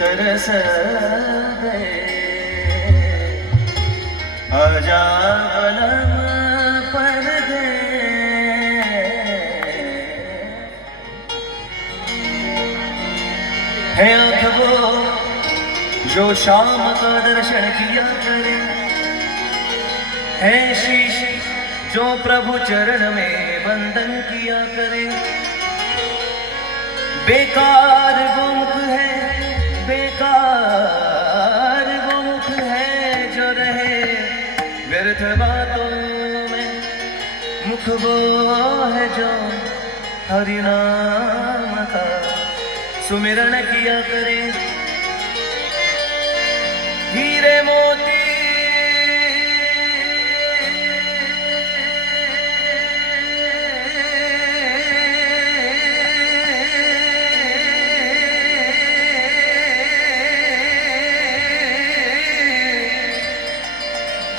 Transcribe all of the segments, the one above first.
तरस गए आजा बलम पर दे है आँख वो जो शाम का दर्शन किया करे, है शीश जो प्रभु चरण में वंदन किया करे। बेकार वो मुख है, बेकार वो मुख है जो रहे व्यर्थ बातों में। मुख वो है जो हरि नाम का सुमिरन किया करे। हीरे मोती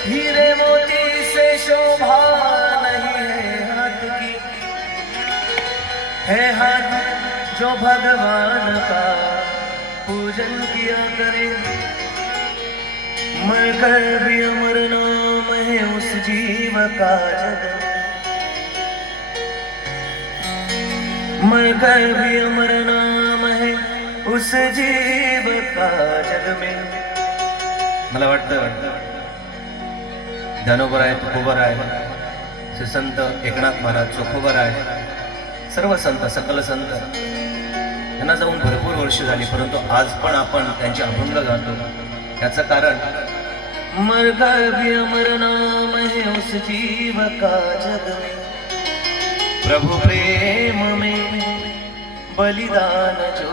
हीरे मोती से शोभा नहीं है हाथ की, है हाथ जो भगवान का पूजन किया करे। मरकर भी अमर नाम है उस जीव का जग, मरकर भी अमर नाम है उस जीव का जग में। मला वाटतं ज्ञानोबराय, तुकोबराय, श्री संत एकनाथ महाराज, चोखोबराय, सर्व संत, सकल संत यांना जाऊन भरपूर वर्ष झाली, परंतु आज पण आपण त्यांचे अभंग गातो। याचं कारण मरकर भी अमर नाम है उस जीव का जग में, प्रभु प्रेम में बलिदान जो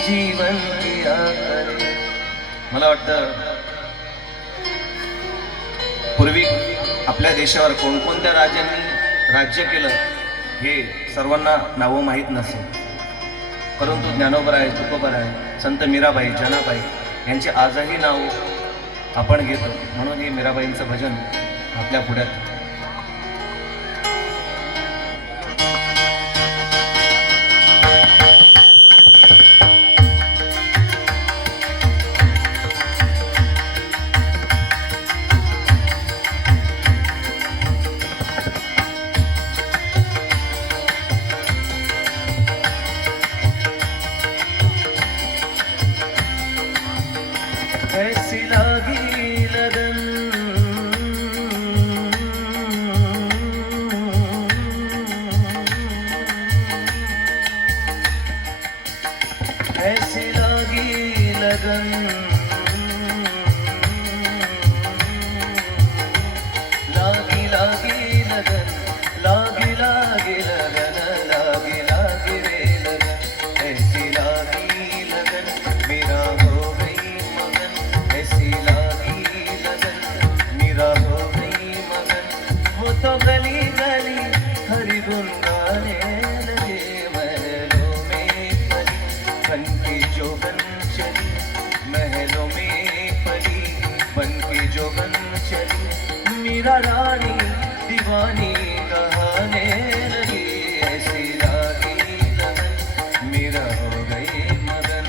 जीवन किया करे। मला वाटतं पूर्वी आपल्या देशावर कोणकोणत्या राजांनी राज्य केलं हे सर्वांना नावं माहीत नसेल, परंतु ज्ञानोबराय, तुकोबराय, संत मीराबाई, जनाबाई यांचे आजही नाव आपण घेतो। म्हणून हे मीराबाईंचं भजन आपल्या पुढ्यात। ऐसी लागी लगन ऐसी लागी लगन लागी लागी लगन लागी लागी लगन लागी लागी रे लगन ऐसी लागी लगन मेरा हो गई मगन ऐसी लागी लगन मेरा हो गई मगन वो तो गली गली हरि गुन गाने लगे महलों में पली बन के जोगन चली महलों में पली बन के जोगन चली मीरा रानी दीवानी कहाने लगी ऐसी लागी लगन मेरा हो गई मगन।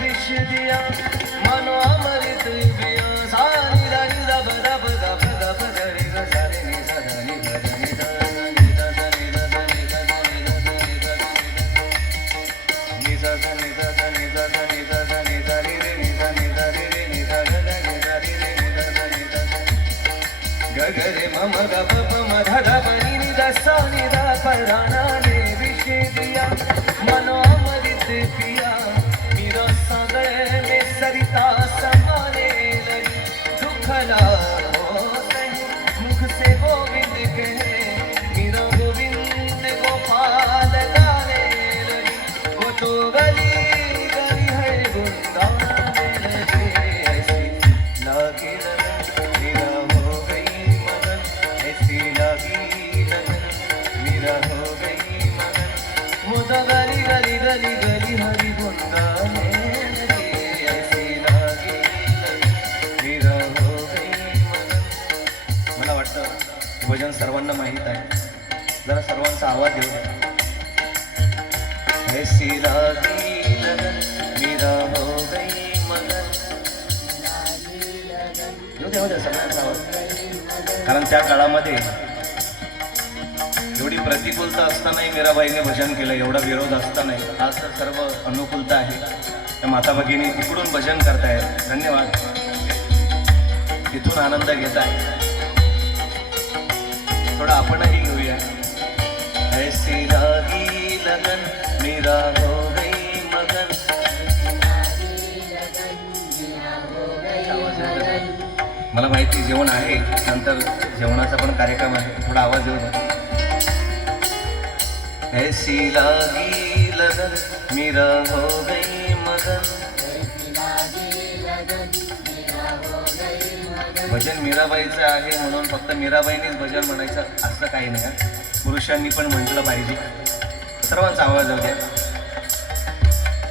विष दिया मनो अमृत पिया सा नि दा नि दा ब दा ब दा ब दा ब दा रे ग सा रे नि सा दा नि ग दा नि दा नि दा दा नि दा दा नि दा दा नि दा दा नि दा नि दा दा नि दा दा नि दा दा नि दा दा नि दा रे रे नि दा नि दा रे रे नि दा दा दा नि दा रे रे नि दा दा नि दा ग ग रे म म ग प प म ध ध प नि नि दा सा नि दा प रा ना ने विष दिया मनो अमृत पिया मेरा सागर में सरिता समाने लगी दुख लाओ सही मुख से गोविंद कहे मेरा गोविंद गोपाल गाने लगी वो तो गली गली है गुंदाने लगे ऐसी लागी लगन मेरा हो गई मगन ऐसी लागी लगन मेरा हो गई मगन वो तो गली गली गली गली हरी गुंदाने लगे ऐसी लागी लगन मेरा हो गई मगन मला वाटतं हे भजन सर्वांना माहीत आहे जरा सर्वांचा आवाज देऊ द्या ऐसी लागी लगन मेरा हो गई मगन येऊ द्या सगळ्यांचा आवाज कारण त्या काळामध्ये एवढी प्रतिकूलता असतानाही मीराबाईने भजन केलं एवढा विरोध असतानाही आज तर सर्व अनुकूलता आहे त्या माता भगिनी तिकडून भजन करतायत धन्यवाद तिथून आनंद घेत आहे थोडा आपणही घेऊया ऐसी लागी लगन मेरा हो गई मगन मला माहिती जेवण आहे नंतर जेवणाचा पण कार्यक्रम आहे थोडा आवाज देऊ द्या ऐसी लागी लगन मेरा हो गई मगन भजन मीराबाईचं आहे म्हणून फक्त मीराबाईनीच भजन म्हणायचं असं काही नाही पुरुषांनी पण म्हटलं पाहिजे सर्वांचा आवाज होऊ द्या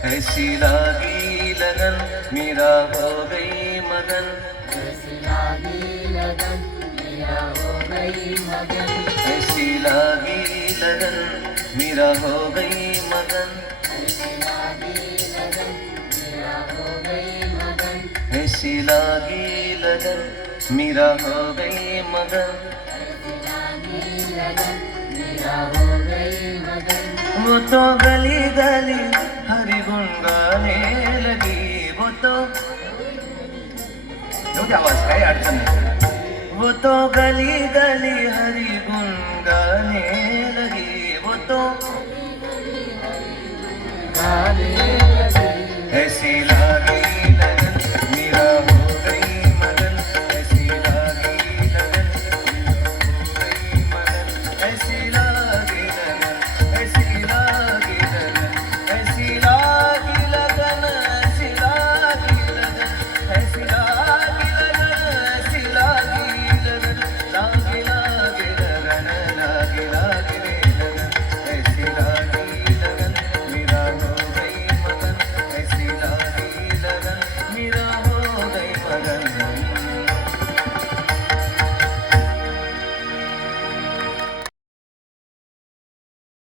ऐसी लागी लगन मेरा हो गई मगन ऐसी लागी लगन मेरा हो गई मगन ऐसी लागी लगन मेरा हो गई मगन ऐसी लागी लगन मेरा हो गई मगन वो तो गली गली हरि गुण गाने लगी वो तो आवाज काही अडचण नाही वो तो गली गली हरि गुण गाने लगी वो तो ऐसी